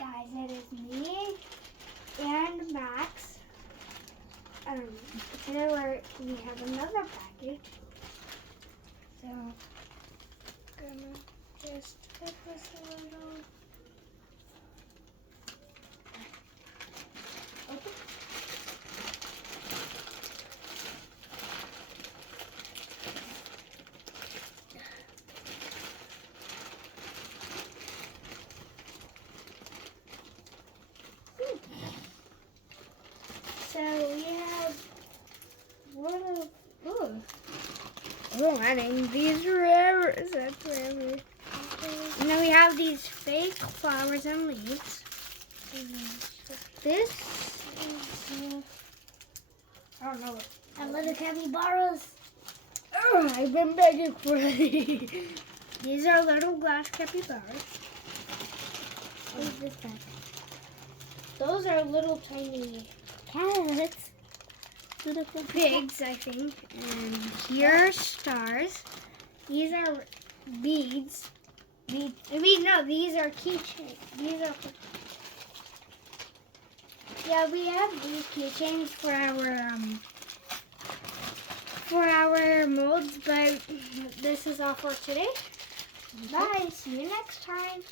guys, it is me and Max. Today we have another package. So, gonna just put this a little. Open. So we have one of these rivers. That's river. And then we have these fake flowers and leaves. This is I don't know. And little capybaras. Oh, I've been begging for these. These are little glass capybaras. What is this back? Those are little tiny Cats. little pigs, I think. And here are stars. These are beads. No, these are keychains. These are. Yeah, we have these keychains for our molds, but this is all for today. Bye. See you next time.